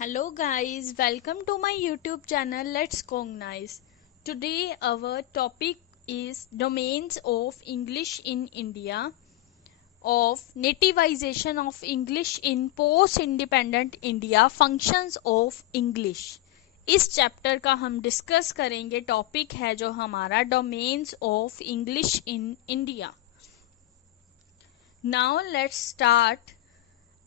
Hello guys, welcome to my YouTube channel Let's Cognize. Today our topic is domains of English in India, of nativization of English in post-independent India, functions of English. इस chapter का हम discuss करेंगे, topic है जो हमारा domains of English in India. Now let's start.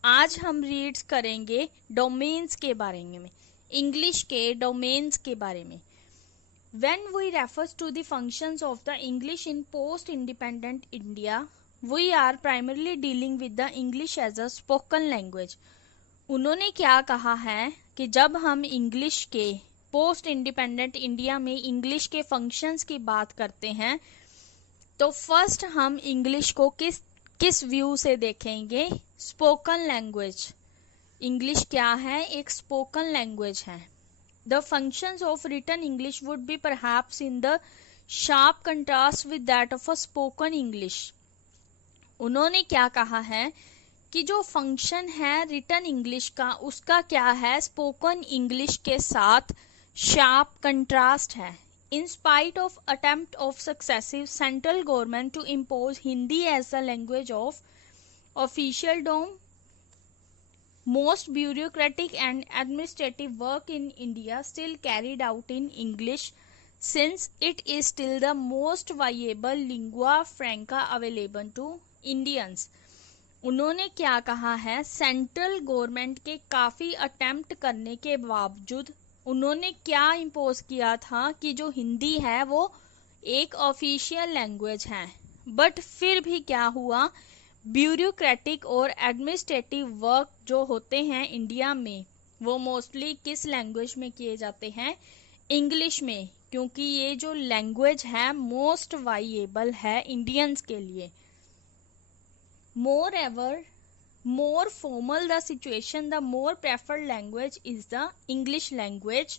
आज हम reads करेंगे डोमेन्स के बारे में, इंग्लिश के डोमेन्स के बारे में. When we refers to the functions of the English in post independent India, we are primarily dealing with the English as a spoken language. उन्होंने क्या कहा है कि जब हम इंग्लिश के पोस्ट इंडिपेंडेंट इंडिया में इंग्लिश के फंक्शंस की बात करते हैं तो फर्स्ट हम इंग्लिश को किस व्यू से देखेंगे? Spoken language. इंग्लिश क्या है? एक स्पोकन लैंग्वेज है. The functions of written English would be perhaps in the sharp contrast with that of a spoken English. उन्होंने क्या कहा है कि जो फंक्शन है रिटन इंग्लिश का, उसका क्या है? स्पोकन इंग्लिश के साथ शार्प कंट्रास्ट है. In spite of attempt of successive central government to impose Hindi as the language of official dom, most bureaucratic and administrative work in India still carried out in English, since it is still the most viable lingua franca available to Indians. उन्होंने क्या कहा है? Central government के काफ़ी attempt करने के बावजूद उन्होंने क्या इम्पोज किया था कि जो हिंदी है वो एक ऑफिशियल लैंग्वेज है. बट फिर भी क्या हुआ? ब्यूरोक्रेटिक और एडमिनिस्ट्रेटिव वर्क जो होते हैं इंडिया में वो मोस्टली किस लैंग्वेज में किए जाते हैं? इंग्लिश में, क्योंकि ये जो लैंग्वेज है मोस्ट वाइएबल है इंडियंस के लिए. मोर ever more formal the situation, the more preferred language is the English language,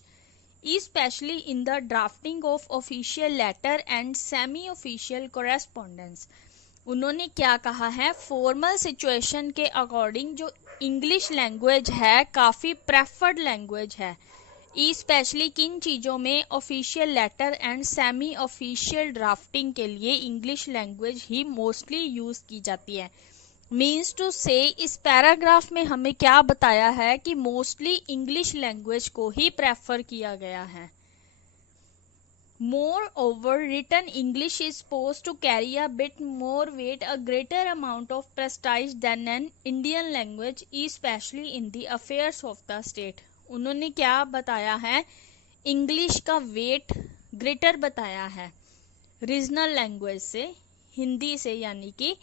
especially in the drafting of official letter and semi-official correspondence. उन्होंने क्या कहा है? फॉर्मल सिचुएशन के अकॉर्डिंग जो इंग्लिश लैंग्वेज है काफ़ी प्रेफर्ड लैंग्वेज है, स्पेशली किन चीज़ों में? Official letter and semi official drafting के लिए इंग्लिश लैंग्वेज ही मोस्टली यूज़ की जाती है. मीन्स टू से इस पैराग्राफ में हमें क्या बताया है कि मोस्टली इंग्लिश लैंग्वेज को ही प्रेफर किया गया है. Moreover written English is supposed to carry a bit more weight, a greater amount of prestige than an Indian language, specially in the affairs of the state. उन्होंने क्या बताया है? English का weight greater बताया है regional language से, हिंदी से. यानी कि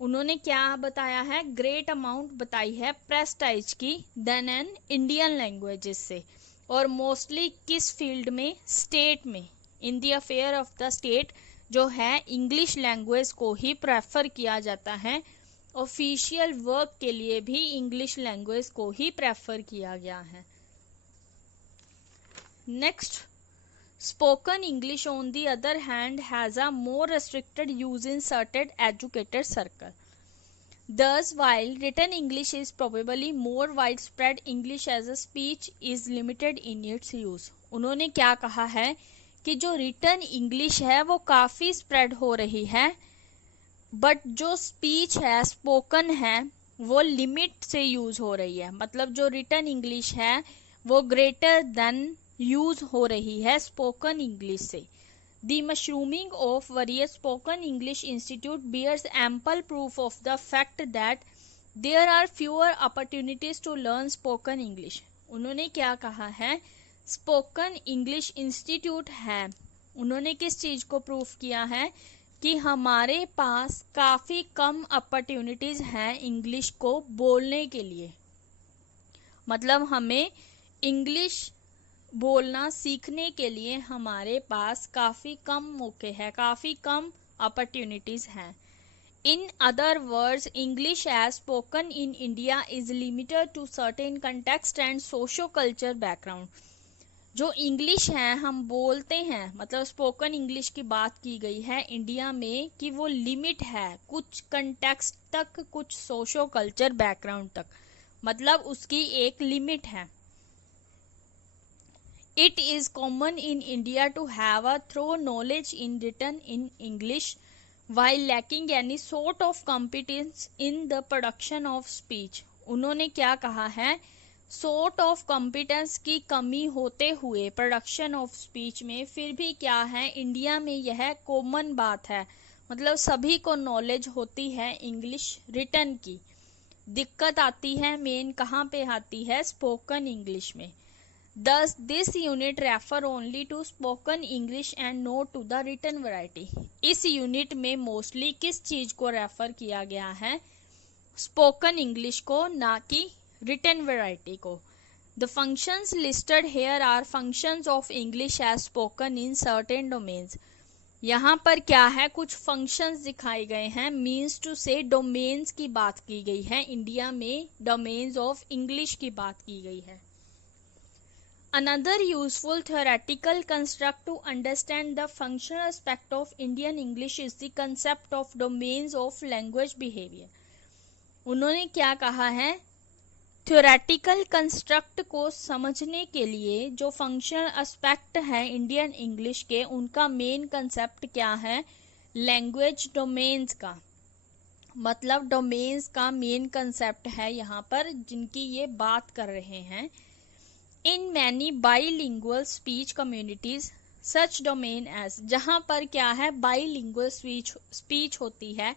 उन्होंने क्या बताया है? ग्रेट अमाउंट बताई है प्रेस्टाइज की देन एन इंडियन लैंग्वेजेस से. और मोस्टली किस फील्ड में? स्टेट में. In the affair of the state जो है इंग्लिश लैंग्वेज को ही प्रेफर किया जाता है. ऑफिशियल वर्क के लिए भी इंग्लिश लैंग्वेज को ही प्रेफर किया गया है. Next, spoken English on the other hand has a more restricted use in certain educated circle. Thus, while written English is probably more widespread, English as a speech is limited in its use. उन्होंने क्या कहा है कि जो written English है वो काफ़ी spread हो रही है, बट जो स्पीच है, स्पोकन है, वो लिमिट से यूज़ हो रही है. मतलब जो रिटन इंग्लिश है वो ग्रेटर देन यूज हो रही है स्पोकन इंग्लिश से. The mushrooming of various spoken English institute bears ample proof of the fact that there are fewer opportunities to learn spoken English. उन्होंने क्या कहा है? स्पोकन इंग्लिश इंस्टीट्यूट है. उन्होंने किस चीज़ को प्रूफ किया है? कि हमारे पास काफ़ी कम अपॉर्चुनिटीज हैं इंग्लिश को बोलने के लिए. मतलब हमें इंग्लिश बोलना सीखने के लिए हमारे पास काफ़ी कम मौके हैं, काफ़ी कम अपॉर्चुनिटीज़ हैं. In other words, English as spoken in India is limited to certain context and socio culture background. जो इंग्लिश है हम बोलते हैं, मतलब स्पोकन इंग्लिश की बात की गई है इंडिया में कि वो लिमिट है कुछ कंटेक्स्ट तक, कुछ सोशो कल्चर बैकग्राउंड तक. मतलब उसकी एक लिमिट है. It is common in India to have a thorough knowledge in written in English while lacking any sort of competence in the production of speech. उन्होंने क्या कहा है, sort of competence की कमी होते हुए प्रोडक्शन ऑफ स्पीच में फिर भी क्या है, इंडिया में यह कॉमन बात है, मतलब सभी को नॉलेज होती है इंग्लिश रिटन की। दिक्कत आती है मेन कहाँ पे आती है, स्पोकन इंग्लिश में। Thus, this unit refer only to spoken English and not to the written variety. इस यूनिट में मोस्टली किस चीज को रेफर किया गया है, स्पोकन इंग्लिश को, ना कि रिटन वैरायटी को। The functions listed here are functions of English as spoken in certain domains. यहाँ पर क्या है, कुछ फंक्शंस दिखाए गए हैं, मीन्स टू से डोमेन्स की बात की गई है, इंडिया में डोमेन्स ऑफ इंग्लिश की बात की गई है। Another useful theoretical construct to understand the functional aspect of Indian English is the concept of domains of language behavior. उन्होंने क्या कहा है, थ्योरेटिकल कंस्ट्रक्ट को समझने के लिए जो फंक्शनल एस्पेक्ट है इंडियन इंग्लिश के, उनका मेन कंसेप्ट क्या है, लैंग्वेज डोमेन्स का, मतलब डोमेन्स का मेन कंसेप्ट है यहाँ पर जिनकी ये बात कर रहे हैं। In many bilingual speech communities, such domain as, जहाँ पर क्या है, bilingual speech होती है,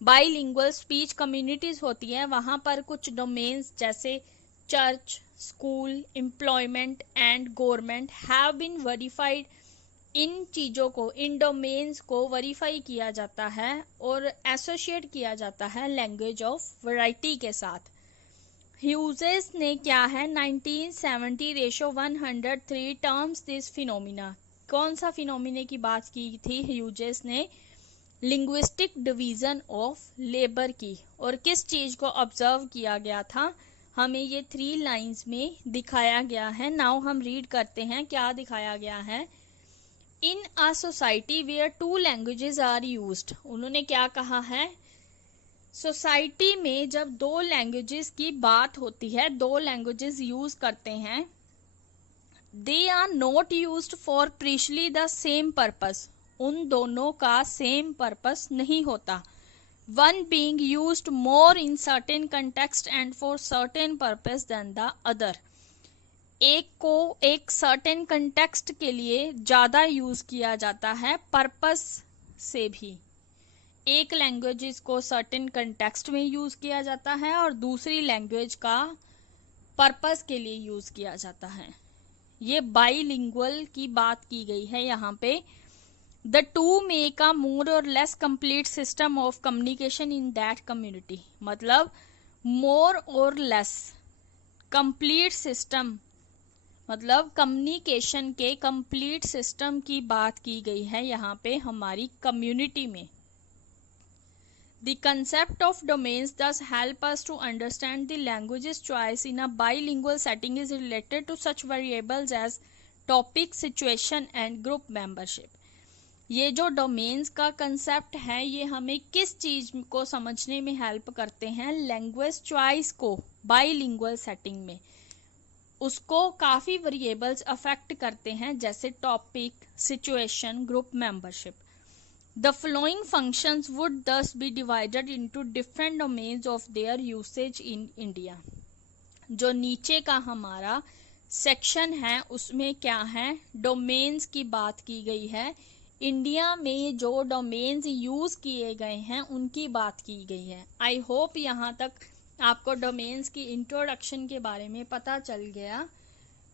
bilingual speech communities होती है, वहाँ पर कुछ domains जैसे church, school, employment and government have been verified. इन चीज़ों को, इन domains को verify किया जाता है और associate किया जाता है language of variety के साथ। ह्यूजेस ने क्या है, 1970 रेशो 103 टर्म्स दिस फिनोमिना। कौन सा फिनोमिना की बात की थी ह्यूजेस ने, लिंग्विस्टिक डिवीजन ऑफ लेबर की। और किस चीज को ऑब्जर्व किया गया था, हमें ये 3 लाइंस में दिखाया गया है। नाउ हम रीड करते हैं क्या दिखाया गया है। In a society where 2 languages are used, उन्होंने क्या कहा है, सोसाइटी में जब 2 लैंग्वेजेस की बात होती है, 2 लैंग्वेजेस यूज करते हैं, they are not used for precisely the same purpose, उन दोनों का सेम पर्पस नहीं होता। One being used more in certain context and for certain purpose than the other, एक को एक सर्टेन कंटेक्स्ट के लिए ज्यादा यूज किया जाता है, पर्पस से भी। एक लैंग्वेज को सर्टेन कंटेक्स्ट में यूज किया जाता है और दूसरी लैंग्वेज का पर्पस के लिए यूज किया जाता है। ये बाइलिंगुअल की बात की गई है यहाँ पे। द टू मेक अ मोर और less complete system of communication in that community, मतलब मोर और लेस कंप्लीट सिस्टम, मतलब कम्युनिकेशन के कंप्लीट सिस्टम की बात की गई है यहाँ पे हमारी कम्युनिटी में। The concept of domains thus help us to understand the language's choice in a bilingual setting is related to such variables as topic, situation and group membership. ये जो डोमेन्स का कंसेप्ट है ये हमें किस चीज को समझने में हेल्प करते हैं, लैंग्वेज चॉइस को बाइलिंगुअल सेटिंग में, उसको काफी वेरिएबल्स अफेक्ट करते हैं जैसे topic, situation, group membership. The following functions would thus be divided into different domains of their usage in India. जो नीचे का हमारा सेक्शन है उसमें क्या है, डोमेन्स की बात की गई है। इंडिया में जो डोमेन्स यूज किए गए हैं उनकी बात की गई है। आई होप यहाँ तक आपको डोमेन्स की इंट्रोडक्शन के बारे में पता चल गया।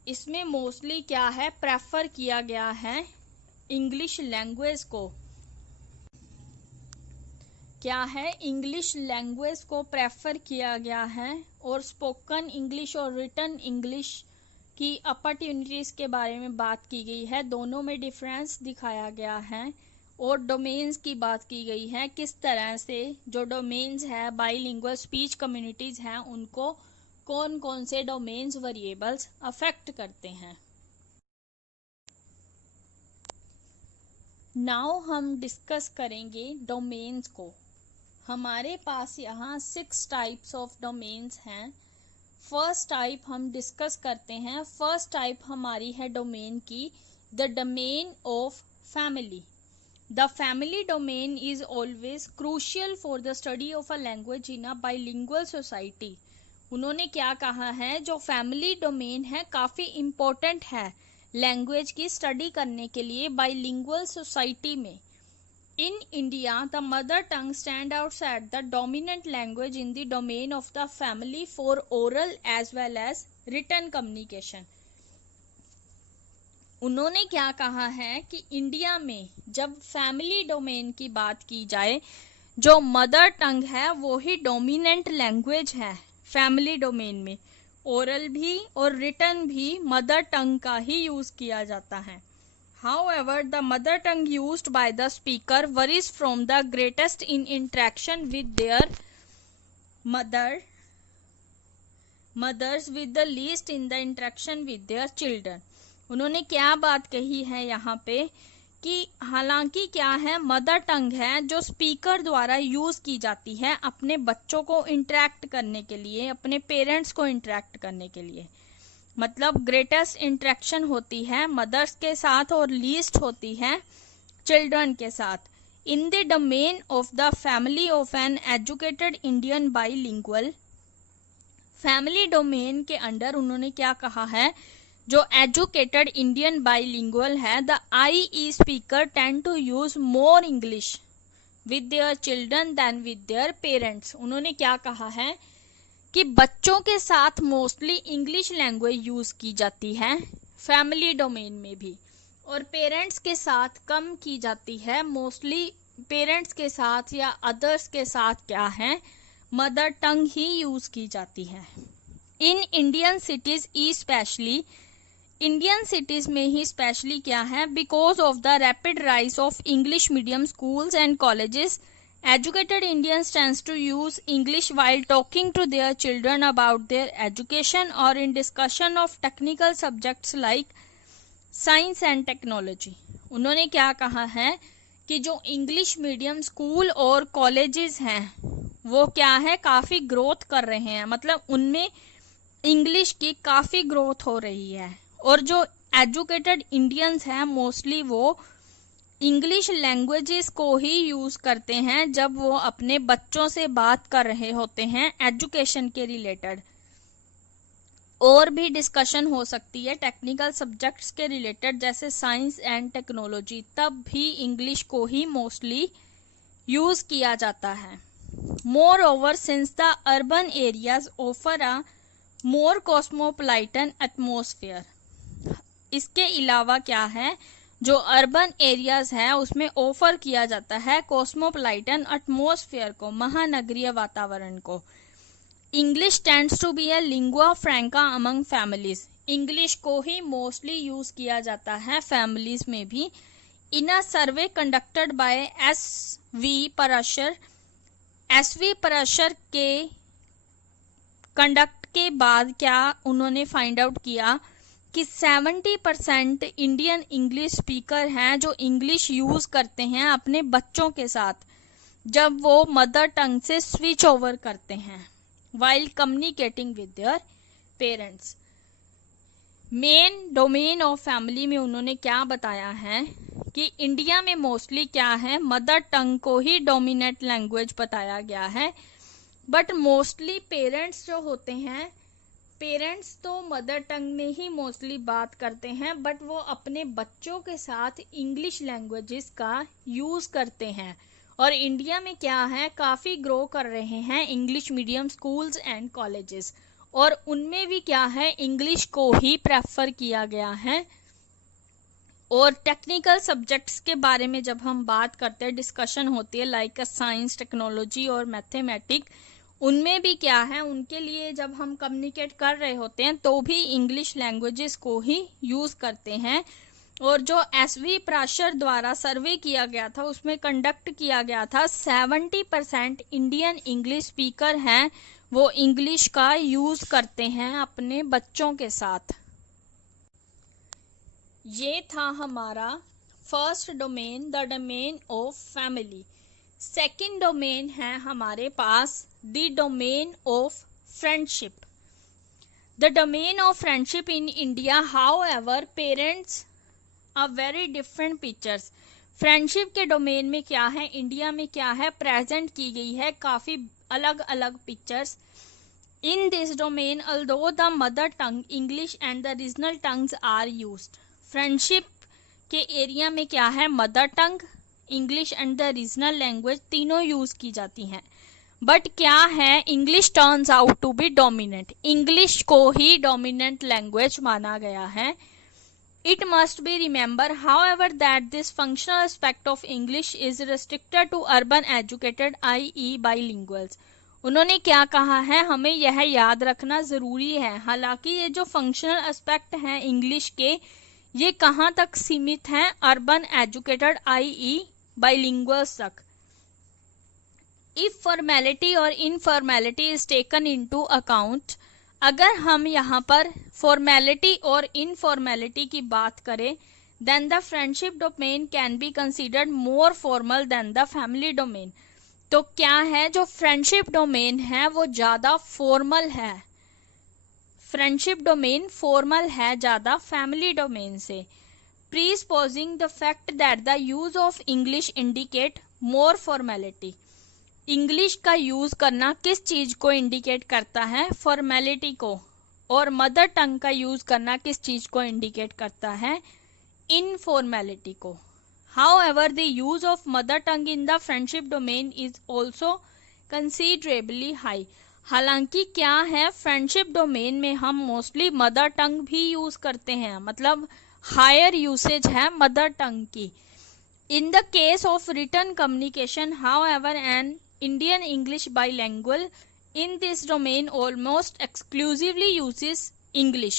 इसमें मोस्टली क्या है, प्रेफर किया गया है इंग्लिश लैंग्वेज को, क्या है, इंग्लिश लैंग्वेज को प्रेफर किया गया है और स्पोकन इंग्लिश और रिटन इंग्लिश की अपॉर्चुनिटीज के बारे में बात की गई है, दोनों में डिफरेंस दिखाया गया है और डोमेन्स की बात की गई है, किस तरह से जो डोमेन्स है बाइलिंगुअल स्पीच कम्युनिटीज हैं उनको कौन कौन से डोमेन्स वेरिएबल्स अफेक्ट करते हैं। नाउ हम डिस्कस करेंगे डोमेन्स को। हमारे पास यहाँ 6 टाइप्स ऑफ डोमेन्स हैं। फर्स्ट टाइप हम डिस्कस करते हैं। फर्स्ट टाइप हमारी है डोमेन की, the domain of family. The family domain is always crucial for the study of a language in a bilingual society. उन्होंने क्या कहा है, जो फैमिली डोमेन है काफी इम्पोर्टेंट है लैंग्वेज की स्टडी करने के लिए बाइलिंगुअल सोसाइटी में। In India, the mother tongue stands out as the dominant language in the domain of the family for oral as well as written communication. उन्होंने क्या कहा है कि इंडिया में जब फैमिली डोमेन की बात की जाए, जो मदर टंग है वो ही डोमिनेंट लैंग्वेज है फैमिली डोमेन में। ओरल भी और रिटन भी मदर टंग का ही यूज किया जाता है। However, the mother tongue used by the speaker varies from the greatest in interaction with their mothers with the least in the interaction with their children. उन्होंने क्या बात कही है यहाँ पे कि हालांकि क्या है, मदर टंग है जो स्पीकर द्वारा यूज की जाती है अपने बच्चों को इंटरेक्ट करने के लिए, अपने पेरेंट्स को इंटरेक्ट करने के लिए। मतलब ग्रेटेस्ट इंटरेक्शन होती है मदर्स के साथ और लीस्ट होती है चिल्ड्रन के साथ। In the domain of the family of an educated Indian bilingual, family domain के अंडर उन्होंने क्या कहा है, जो एजुकेटेड इंडियन बाइलिंगुअल है, the I speaker tend to use more English with their children than with their parents. उन्होंने क्या कहा है कि बच्चों के साथ मोस्टली इंग्लिश लैंग्वेज यूज की जाती है फैमिली डोमेन में भी, और पेरेंट्स के साथ कम की जाती है। मोस्टली पेरेंट्स के साथ या अदर्स के साथ क्या है, मदर टंग ही यूज की जाती है। In Indian cities specially, Indian cities में ही स्पेशली क्या है, because of the rapid rise of English medium schools and colleges, educated Indians tends to use English while talking to their children about their education or in discussion of technical subjects like science and technology. उन्होंने क्या कहा है कि जो English medium school और colleges हैं वो क्या है, काफी ग्रोथ कर रहे हैं, मतलब उनमें इंग्लिश की काफी ग्रोथ हो रही है। और जो एजुकेटेड इंडियंस हैं मोस्टली वो इंग्लिश लैंग्वेजेस को ही यूज करते हैं जब वो अपने बच्चों से बात कर रहे होते हैं एजुकेशन के रिलेटेड। और भी डिस्कशन हो सकती है टेक्निकल सब्जेक्ट्स के रिलेटेड जैसे साइंस एंड टेक्नोलॉजी, तब भी इंग्लिश को ही मोस्टली यूज किया जाता है। More over, since the urban areas offer a more cosmopolitan atmosphere, इसके अलावा क्या है, जो अर्बन एरियाज है उसमें ऑफर किया जाता है कॉस्मोपोलिटन एटमॉस्फेयर को, महानगरीय वातावरण को। English tends to be a lingua franca among families, English को ही मोस्टली यूज किया जाता है फैमिलीज में भी। In a survey conducted by S V. Parashar के कंडक्ट के बाद क्या उन्होंने फाइंड आउट किया कि 70% इंडियन इंग्लिश स्पीकर हैं जो इंग्लिश यूज करते हैं अपने बच्चों के साथ जब वो मदर टंग से स्विच ओवर करते हैं while communicating with their parents. Main domain of family में उन्होंने क्या बताया है कि इंडिया में मोस्टली क्या है, मदर टंग को ही डोमिनेंट लैंग्वेज बताया गया है, बट मोस्टली पेरेंट्स जो होते हैं, पेरेंट्स तो मदर टंग में ही मोस्टली बात करते हैं, बट वो अपने बच्चों के साथ इंग्लिश लैंग्वेजेस का यूज करते हैं। और इंडिया में क्या है, काफी ग्रो कर रहे हैं English medium schools and colleges, और उनमें भी क्या है, इंग्लिश को ही प्रेफर किया गया है। और टेक्निकल सब्जेक्ट्स के बारे में जब हम बात करते हैं, डिस्कशन होती है लाइक साइंस, टेक्नोलॉजी और मैथमेटिक्स, उनमें भी क्या है, उनके लिए जब हम कम्युनिकेट कर रहे होते हैं तो भी इंग्लिश लैंग्वेजेस को ही यूज करते हैं। और जो एस.वी. पराशर द्वारा सर्वे किया गया था उसमें कंडक्ट किया गया था 70% इंडियन इंग्लिश स्पीकर हैं वो इंग्लिश का यूज करते हैं अपने बच्चों के साथ। ये था हमारा first domain, the domain of family. Second domain है हमारे पास the domain of friendship. The domain of friendship in India however parents a very different pictures. Friendship के डोमेन में क्या है, इंडिया में क्या है, प्रेजेंट की गई है काफ़ी अलग अलग pictures. In this domain although the mother tongue English and the regional tongues are used. Friendship के एरिया में क्या है, mother tongue, English and the regional language तीनों यूज की जाती हैं। बट क्या है, English turns out to be dominant, English को ही डोमिनेंट लैंग्वेज माना गया है। It must be remembered, however, that this functional aspect of English is restricted to urban educated, i.e. bilinguals. उन्होंने क्या कहा है, हमें यह याद रखना ज़रूरी है, हालांकि ये जो फंक्शनल एस्पेक्ट हैं इंग्लिश के, ये कहाँ तक सीमित हैं, अर्बन एजुकेटेड i.e. bilinguals तक। If formality और informality is taken into account, अगर हम यहाँ पर फॉर्मेलिटी और इनफॉर्मेलिटी की बात करें, then the friendship domain can be considered more formal than the family domain. तो क्या है, जो फ्रेंडशिप डोमेन है वो ज़्यादा फॉर्मल है, फ्रेंडशिप डोमेन फॉर्मल है ज़्यादा फैमिली डोमेन से। Presupposing the fact that the use of English indicate more formality. English का यूज करना किस चीज को इंडिकेट करता है, फॉर्मेलिटी को, और मदर टंग का यूज करना किस चीज को इंडिकेट करता है, इनफॉर्मेलिटी को। However the use of mother tongue in the friendship domain is also considerably high. हालांकि क्या है, फ्रेंडशिप डोमेन में हम मोस्टली मदर टंग भी यूज करते हैं, मतलब हायर यूसेज है मदर टंग की। In the case of written communication, however an Indian English bilingual in this domain almost exclusively uses English।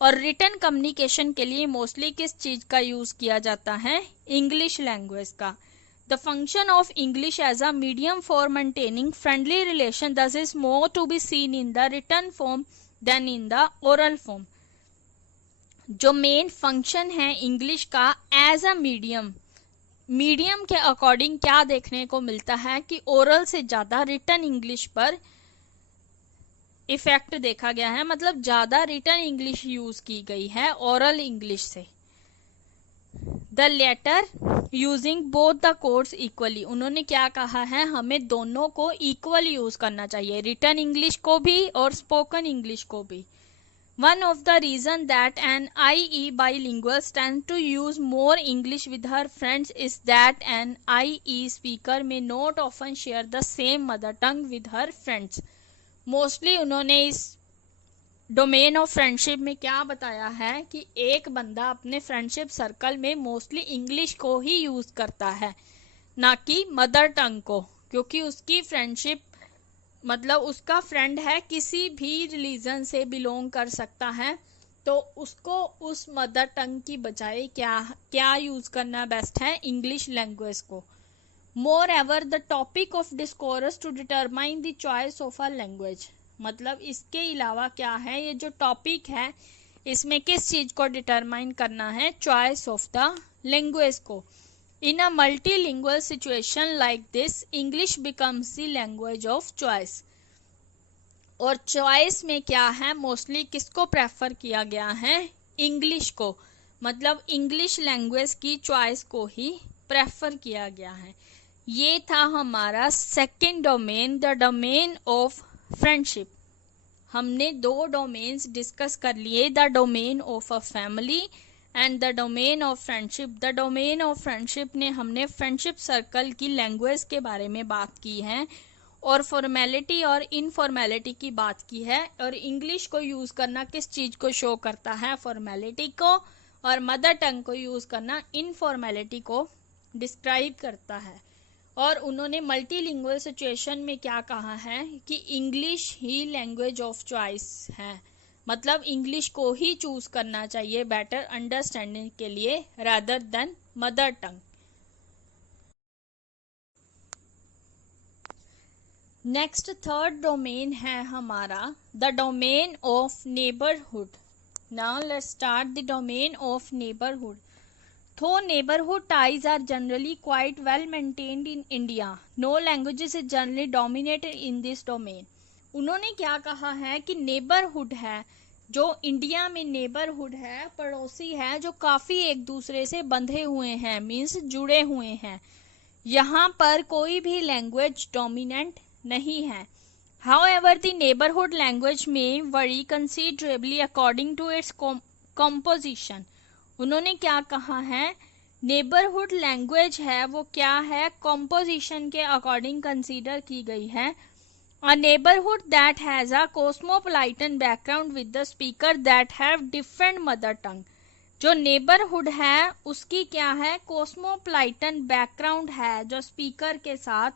और रिटन कम्युनिकेशन के लिए मोस्टली किस चीज का यूज किया जाता है, इंग्लिश लैंग्वेज का। The function of English as a medium for maintaining friendly relation thus is more to be seen in the written form than in the oral form. जो मेन फंक्शन है English का as a medium के according क्या देखने को मिलता है कि ओरल से ज़्यादा रिटन इंग्लिश पर इफेक्ट देखा गया है, मतलब ज़्यादा रिटन इंग्लिश यूज की गई है ओरल इंग्लिश से। The latter using both the codes equally. उन्होंने क्या कहा है, हमें दोनों को इक्वल यूज करना चाहिए, रिटन इंग्लिश को भी और स्पोकन इंग्लिश को भी। One of the reason that an IE bilingual tends to use more English with her friends is that an IE speaker may not often share the same mother tongue with her friends। Mostly उन्होंने इस domain of friendship में क्या बताया है कि एक बंदा अपने फ्रेंडशिप सर्कल में मोस्टली इंग्लिश को ही यूज करता है, ना कि मदर टंग को, क्योंकि उसकी फ्रेंडशिप मतलब उसका फ्रेंड है किसी भी रिलीजन से बिलोंग कर सकता है, तो उसको उस मदर टंग की बजाय क्या यूज करना बेस्ट है, इंग्लिश लैंग्वेज को। Moreover the topic of discourse to determine the choice of a language. मतलब इसके अलावा क्या है, ये जो टॉपिक है इसमें किस चीज को डिटरमाइन करना है, चॉइस ऑफ द लैंग्वेज को। In a multilingual situation like this, English becomes the language of choice। और चॉइस में क्या है, मोस्टली किसको प्रेफर किया गया है, इंग्लिश को, मतलब इंग्लिश लैंग्वेज की चॉइस को ही प्रेफर किया गया है। ये था हमारा second domain, the domain of friendship. हमने दो डोमेन्स डिस्कस कर लिए, the domain of a family and the domain of friendship. The domain of friendship ने हमने फ्रेंडशिप सर्कल की लैंग्वेज के बारे में बात की है और फॉर्मेलिटी और इनफॉर्मेलिटी की बात की है, और इंग्लिश को यूज करना किस चीज को शो करता है, फॉर्मेलिटी को, और मदर टंग को यूज करना इनफॉर्मेलिटी को डिस्क्राइब करता है। और उन्होंने मल्टीलिंगुअल सिचुएशन में क्या कहा है कि English he language of choice है, मतलब इंग्लिश को ही चूज करना चाहिए बेटर अंडरस्टैंडिंग के लिए rather than mother tongue. Next third domain है हमारा the domain of neighbourhood. Now let's start the domain of neighbourhood. Though neighborhood ties are generally quite well maintained in India, no languages is generally dominated in this domain। उन्होंने क्या कहा है कि neighbourhood है, जो India में neighbourhood है, पड़ोसी है, जो काफी एक दूसरे से बंधे हुए हैं, मीन्स जुड़े हुए हैं, यहाँ पर कोई भी लैंग्वेज डोमिनेंट नहीं है। However, the neighborhood language may vary considerably according to its composition. उन्होंने क्या कहा है, नेबरहुड लैंग्वेज है वो क्या है, कॉम्पोजिशन के अकॉर्डिंग कंसीडर की गई है। A neighborhood that has a cosmopolitan background with the speaker that have different mother tongue. जो नेबरहुड है उसकी क्या है, कॉस्मोपॉलिटन बैकग्राउंड है, जो स्पीकर के साथ,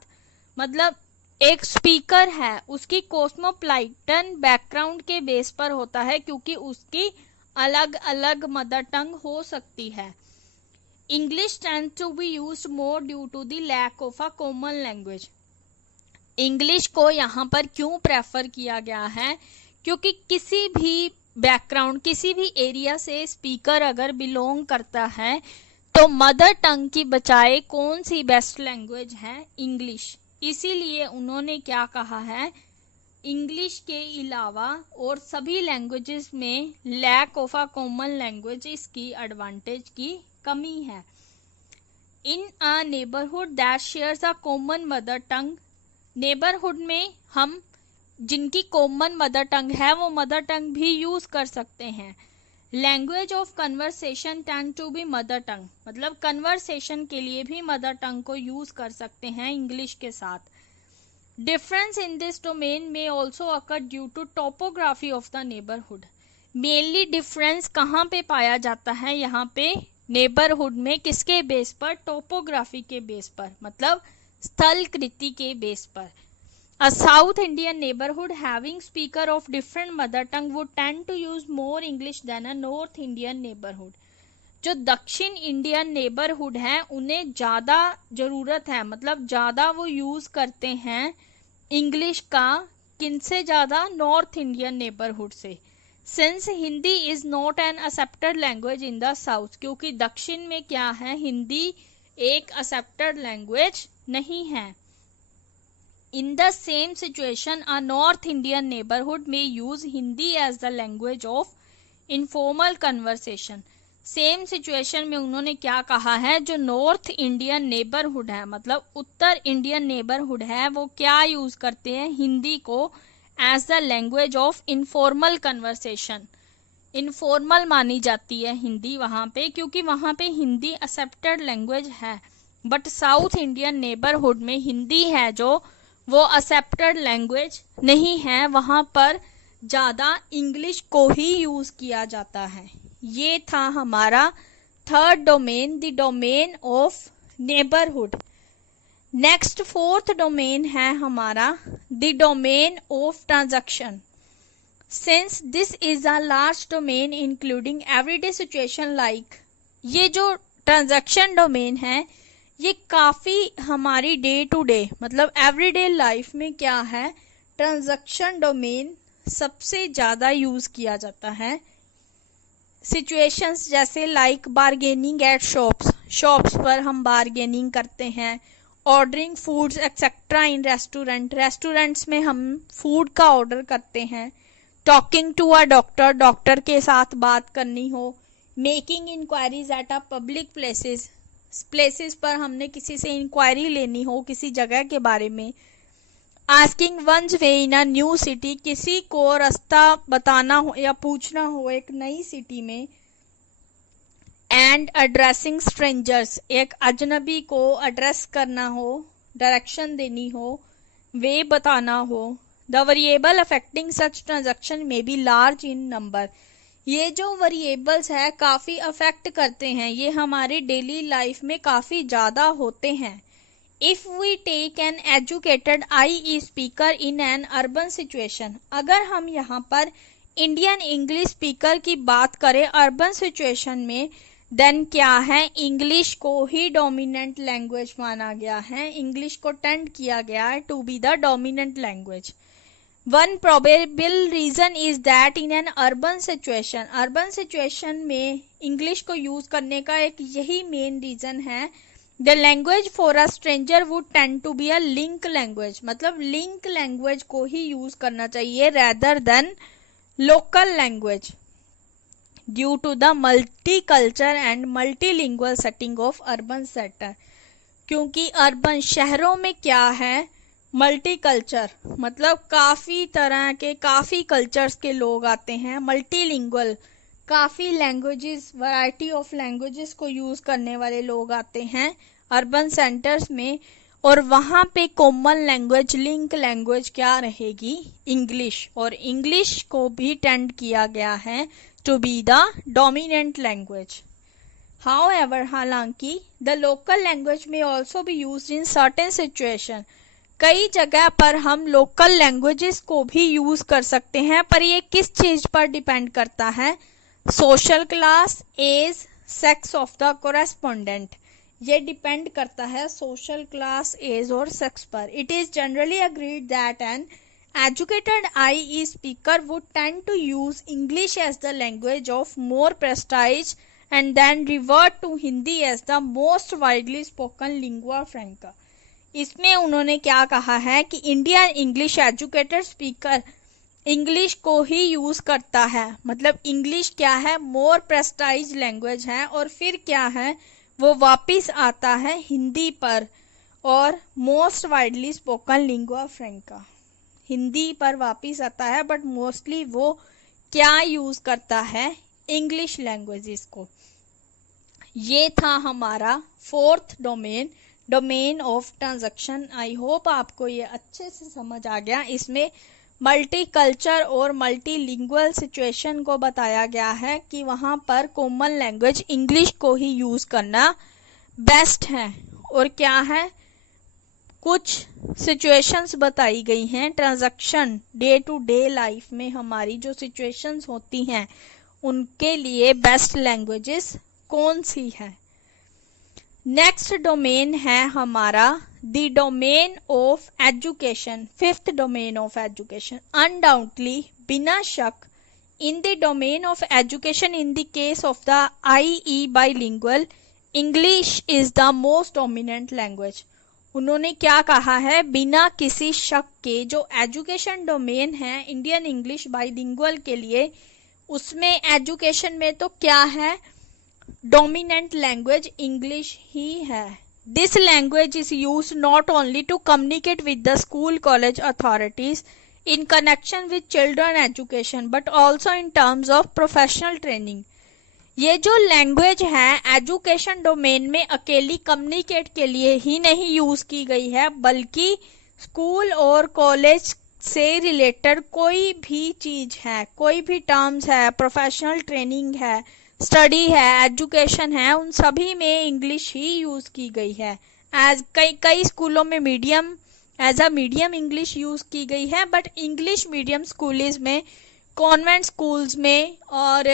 मतलब एक स्पीकर है उसकी कॉस्मोपॉलिटन बैकग्राउंड के बेस पर होता है, क्योंकि उसकी अलग अलग मदर टंग हो सकती है। English tends to be used more due to the lack of a common language. English को यहाँ पर क्यों प्रेफर किया गया है, क्योंकि किसी भी बैकग्राउंड, किसी भी एरिया से स्पीकर अगर बिलोंग करता है तो मदर टंग की बजाय कौन सी बेस्ट लैंग्वेज है, इंग्लिश। इसीलिए उन्होंने क्या कहा है, इंग्लिश के अलावा और सभी लैंग्वेजेस में lack of a common language इसकी एडवांटेज की कमी है। In a neighbourhood that shares a common mother tongue, neighbourhood में हम जिनकी कॉमन मदर टंग है वो मदर टंग भी यूज कर सकते हैं। Language of conversation tend to be mother tongue, मतलब कन्वर्सेशन के लिए भी मदर टंग को यूज कर सकते हैं इंग्लिश के साथ। डिफरेंस इन दिस डोमेन में also occur due to topography of the neighbourhood. Mainly difference कहाँ पे पाया जाता है, यहाँ पे नेबरहुड में किसके बेस पर, टोपोग्राफी के बेस पर, मतलब स्थल कृति के बेस पर। A South Indian neighborhood having speaker of different mother tongue would tend to use more English than a North Indian neighborhood. जो दक्षिण इंडियन नेबरहुड है उन्हें ज़्यादा ज़रूरत है, मतलब ज़्यादा वो यूज़ करते हैं इंग्लिश का, किनसे ज़्यादा, नॉर्थ इंडियन नेबरहुड से। Since Hindi is not an accepted language in the south, क्योंकि दक्षिण में क्या है, हिंदी एक एक्सेप्टेड लैंग्वेज नहीं है। In the same situation, a North Indian neighborhood may use Hindi as the language of informal conversation. Same situation में उन्होंने क्या कहा है, जो नॉर्थ इंडियन नेबरहुड है, मतलब उत्तर इंडियन नेबरहुड है, वो क्या यूज करते हैं, हिंदी को as the language of informal conversation. Informal मानी जाती है हिंदी वहाँ पे, क्योंकि वहाँ पे हिंदी एक्सेप्टेड लैंग्वेज है। बट साउथ इंडियन नेबरहुड में हिंदी है जो वो एक्सेप्टेड लैंग्वेज नहीं है, वहाँ पर ज़्यादा इंग्लिश को ही यूज़ किया जाता है। ये था हमारा third domain, the domain of neighbourhood. Next fourth domain है हमारा the domain of transaction. Since this is a large domain including everyday situation like, ये जो ट्रांजैक्शन डोमेन है ये काफ़ी हमारी डे टू डे, मतलब एवरीडे लाइफ में क्या है, ट्रांजैक्शन डोमेन सबसे ज़्यादा यूज़ किया जाता है। सिचुएशंस जैसे लाइक बार्गेनिंग एट शॉप्स पर हम बार्गेनिंग करते हैं, ऑर्डरिंग फूड्स एक्सेट्रा इन रेस्टोरेंट्स में हम फूड का ऑर्डर करते हैं, टॉकिंग टू अ डॉक्टर के साथ बात करनी हो, making inquiries at a public places पर हमने किसी से इंक्वायरी लेनी हो किसी जगह के बारे में, asking one's way in a new city, किसी को रास्ता बताना हो या पूछना हो एक नई सिटी में, एंड एड्रेसिंग स्ट्रेंजर्स, एक अजनबी को एड्रेस करना हो, डायरेक्शन देनी हो, वे बताना हो। The variable affecting such transaction में बी लार्ज इन नंबर, ये जो वेरिएबल्स है काफ़ी अफेक्ट करते हैं, ये हमारी डेली लाइफ में काफ़ी ज़्यादा होते हैं। If we take an educated I speaker in an urban situation, अगर हम यहाँ पर इंडियन इंग्लिश स्पीकर की बात करें अर्बन सिचुएशन में, देन क्या है, इंग्लिश को ही डोमिनेंट लैंग्वेज माना गया है, इंग्लिश को टेंड किया गया है to be the dominant language. One probable reason is that in an urban situation में इंग्लिश को यूज करने का एक यही मेन रीजन है, the language for a stranger would tend to be a link language, मतलब लिंक लैंग्वेज को ही यूज करना चाहिए rather than local language due to the multiculture and multilingual setting of urban centre, क्योंकि urban शहरों में क्या है, मल्टीकल्चर मतलब काफ़ी तरह के, काफ़ी कल्चर्स के लोग आते हैं, मल्टीलिंगुअल काफ़ी लैंग्वेजेस, वैरायटी ऑफ लैंग्वेजेस को यूज़ करने वाले लोग आते हैं अर्बन सेंटर्स में, और वहाँ पे कॉमन लैंग्वेज, लिंक लैंग्वेज क्या रहेगी, इंग्लिश, और इंग्लिश को भी टेंड किया गया है to be the dominant language. However, हालांकि the local language may also be used in certain situation, कई जगह पर हम लोकल लैंग्वेजेस को भी यूज कर सकते हैं, पर ये किस चीज पर डिपेंड करता है, social class, age, sex of the correspondent, ये डिपेंड करता है सोशल क्लास, एज और सेक्स पर। It is generally agreed that an educated IE speaker would tend to use English as the language of more prestige and then revert to Hindi as the most widely spoken lingua franca। इसमें उन्होंने क्या कहा है कि Indian English educated speaker English को ही use करता है, मतलब इंग्लिश क्या है, मोर प्रेस्टाइज लैंग्वेज है, और फिर क्या है, वो वापिस आता है हिंदी पर, और most widely spoken lingua फ्रैंका, Hindi पर वापिस आता है, बट मोस्टली वो क्या यूज करता है, इंग्लिश लैंग्वेजेस को। ये था हमारा fourth domain, domain of transaction. I hope आपको ये अच्छे से समझ आ गया। इसमें मल्टी कल्चर और मल्टी लिंगुअल सिचुएशन को बताया गया है कि वहाँ पर कॉमन लैंग्वेज इंग्लिश को ही यूज करना बेस्ट है, और क्या है, कुछ सिचुएशंस बताई गई हैं transaction, day to day life में हमारी जो सिचुएशंस होती हैं उनके लिए बेस्ट लैंग्वेजेस कौन सी है। नेक्स्ट डोमेन है हमारा the domain of education, fifth domain of education. Undoubtedly, बिना शक, इन the domain of education, in the case of the IE bilingual, English is the most dominant language. उन्होंने क्या कहा है, बिना किसी शक के जो एजुकेशन डोमेन है इंडियन इंग्लिश बाइलिंगुअल के लिए, उसमें एजुकेशन में तो क्या है, डोमिनेंट लैंग्वेज इंग्लिश ही है। This language is used not only to communicate with the school college authorities in connection with children education, but also in terms of professional training. ये जो लैंग्वेज है एजुकेशन डोमेन में अकेली communicate के लिए ही नहीं यूज की गई है, बल्कि स्कूल और कॉलेज से रिलेटेड कोई भी चीज है, कोई भी टर्म्स है, प्रोफेशनल ट्रेनिंग है, स्टडी है, एजुकेशन है, उन सभी में इंग्लिश ही यूज की गई है। एज कई स्कूलों में medium, as a medium English use की गई है, बट इंग्लिश मीडियम स्कूल्स में, कॉन्वेंट स्कूल्स में और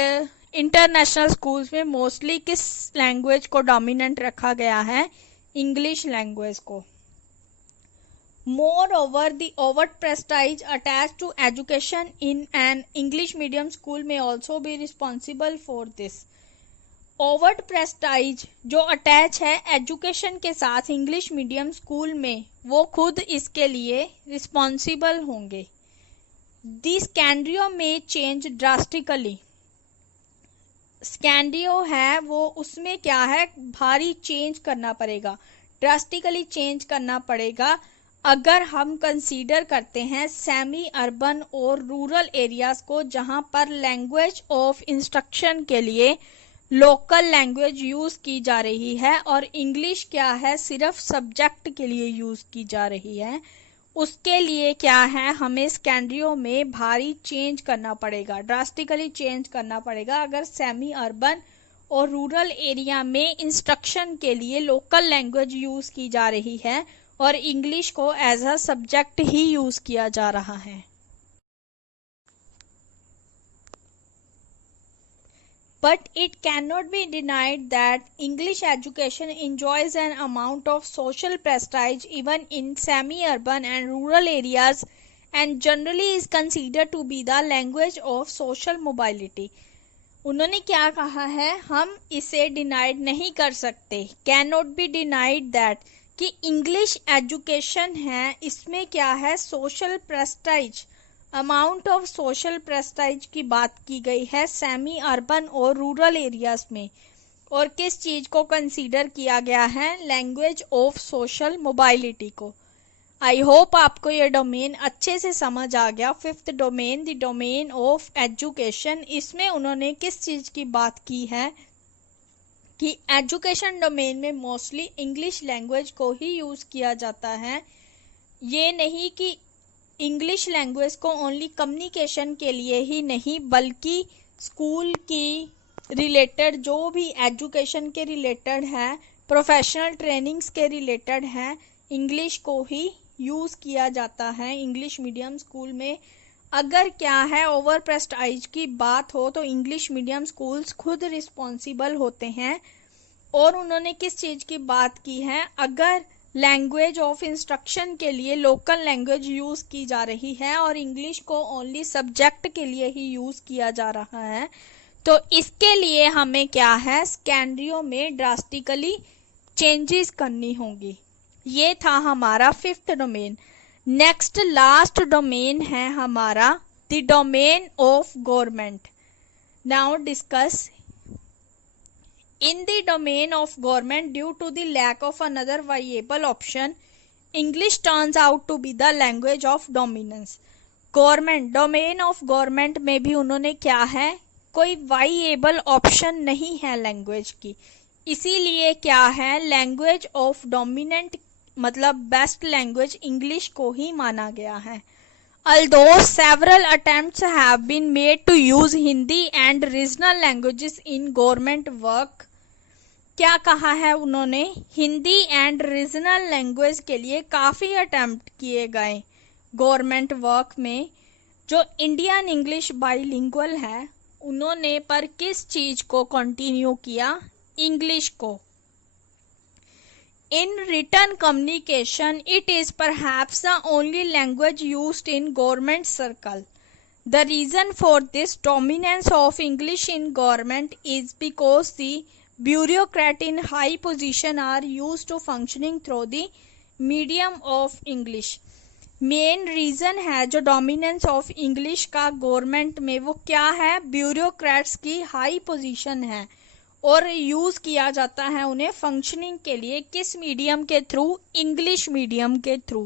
इंटरनेशनल स्कूल्स में मोस्टली किस लैंग्वेज को डोमिनेंट रखा गया है, इंग्लिश लैंग्वेज को। Moreover, the overt prestige attached to education in an English medium school may also be responsible for this. Overt prestige जो अटैच है एजुकेशन के साथ इंग्लिश मीडियम स्कूल में, वो खुद इसके लिए रिस्पॉन्सिबल होंगे। The scenario may change drastically. स्कैंडियो है वो, उसमें क्या है, भारी चेंज करना पड़ेगा, ड्रास्टिकली चेंज करना पड़ेगा अगर हम कंसीडर करते हैं सेमी अर्बन और रूरल एरियाज को, जहां पर लैंग्वेज ऑफ इंस्ट्रक्शन के लिए लोकल लैंग्वेज यूज की जा रही है और इंग्लिश क्या है, सिर्फ सब्जेक्ट के लिए यूज की जा रही है। उसके लिए क्या है, हमें स्कैंडियो में भारी चेंज करना पड़ेगा, ड्रास्टिकली चेंज करना पड़ेगा अगर सेमी अर्बन और रूरल एरिया में इंस्ट्रक्शन के लिए लोकल लैंग्वेज यूज की जा रही है और इंग्लिश को एज अ सब्जेक्ट ही यूज किया जा रहा है। But it cannot be denied that English education enjoys an amount of social prestige even in semi-urban and rural areas and generally is considered to be the language of social mobility. उन्होंने क्या कहा है, हम इसे denied नहीं कर सकते, cannot be denied that कि इंग्लिश एजुकेशन है, इसमें क्या है, social prestige, amount of social prestige की बात की गई है सेमी अर्बन और रूरल एरियाज में, और किस चीज को कंसीडर किया गया है, लैंग्वेज ऑफ सोशल मोबाइलिटी को। आई होप आपको ये डोमेन अच्छे से समझ आ गया। Fifth domain, the domain of education, इसमें उन्होंने किस चीज की बात की है कि एजुकेशन डोमेन में मोस्टली इंग्लिश लैंग्वेज को ही यूज किया जाता है। ये नहीं कि इंग्लिश लैंग्वेज को ओनली कम्युनिकेशन के लिए ही नहीं, बल्कि स्कूल की रिलेटेड जो भी एजुकेशन के रिलेटेड है, प्रोफेशनल ट्रेनिंग्स के रिलेटेड है, इंग्लिश को ही यूज किया जाता है। इंग्लिश मीडियम स्कूल में अगर क्या है ओवर प्रेस्टाइज की बात हो तो इंग्लिश मीडियम स्कूल्स खुद रिस्पॉन्सिबल होते हैं। और उन्होंने किस चीज की बात की है, अगर लैंग्वेज ऑफ इंस्ट्रक्शन के लिए लोकल लैंग्वेज यूज की जा रही है और इंग्लिश को ओनली सब्जेक्ट के लिए ही यूज किया जा रहा है, तो इसके लिए हमें क्या है, स्कैनरियो में ड्रास्टिकली चेंजेस करनी होंगी। ये था हमारा fifth domain. Next last domain है हमारा the domain of government. Now discuss in the domain of government, due to the lack of another viable option, English turns out to be the language of dominance. Government, domain of government में भी उन्होंने क्या है, कोई वाइएबल option नहीं है language की, इसीलिए क्या है, लैंग्वेज ऑफ डोमिनेंट मतलब बेस्ट लैंग्वेज इंग्लिश को ही माना गया है। Although several attempts have been made to use Hindi and regional languages in government work, क्या कहा है उन्होंने, हिंदी एंड रीजनल लैंग्वेज के लिए काफी अटेम्प्ट किए गए गवर्नमेंट वर्क में। जो इंडियन इंग्लिश बाइलिंगुअल है उन्होंने पर किस चीज को कंटिन्यू किया, इंग्लिश को। In written communication, it is perhaps the only language used in government circle. The reason for this dominance of English in government is because the bureaucrats in high position are used to functioning through the medium of English. Main reason है जो dominance of English का government में, वो क्या है, bureaucrats की high position है और यूज किया जाता है उन्हें फंक्शनिंग के लिए किस मीडियम के थ्रू, इंग्लिश मीडियम के थ्रू।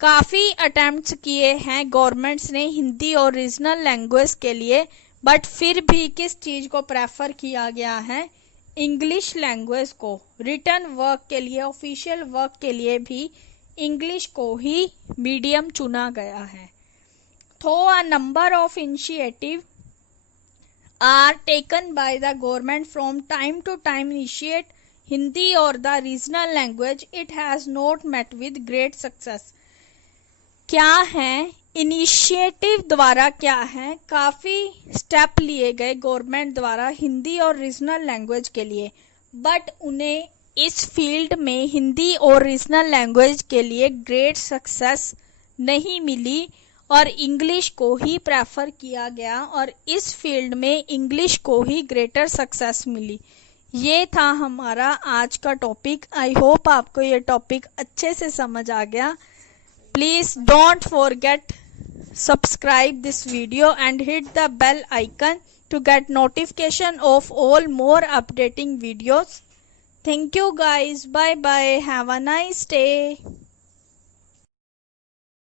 काफी अटेम्प्ट्स किए हैं गवर्नमेंट्स ने हिंदी और रीजनल लैंग्वेज के लिए, बट फिर भी किस चीज को प्रेफर किया गया है, इंग्लिश लैंग्वेज को। रिटर्न वर्क के लिए, ऑफिशियल वर्क के लिए भी इंग्लिश को ही मीडियम चुना गया है। तो a number of initiative are taken by the government from time to time initiate Hindi or the regional language, it has not met with great success. क्या है, इनिशिएटिव द्वारा क्या है, काफी स्टेप लिए गए गवर्नमेंट द्वारा हिंदी और रीजनल लैंग्वेज के लिए, बट उन्हें इस फील्ड में हिंदी और रीजनल लैंग्वेज के लिए ग्रेट सक्सेस नहीं मिली और इंग्लिश को ही प्रेफर किया गया और इस फील्ड में इंग्लिश को ही ग्रेटर सक्सेस मिली। ये था हमारा आज का टॉपिक। आई होप आपको ये टॉपिक अच्छे से समझ आ गया। Please don't forget subscribe this video and hit the bell icon to get notification of all more updating videos. Thank you guys. Bye bye. Have a nice day.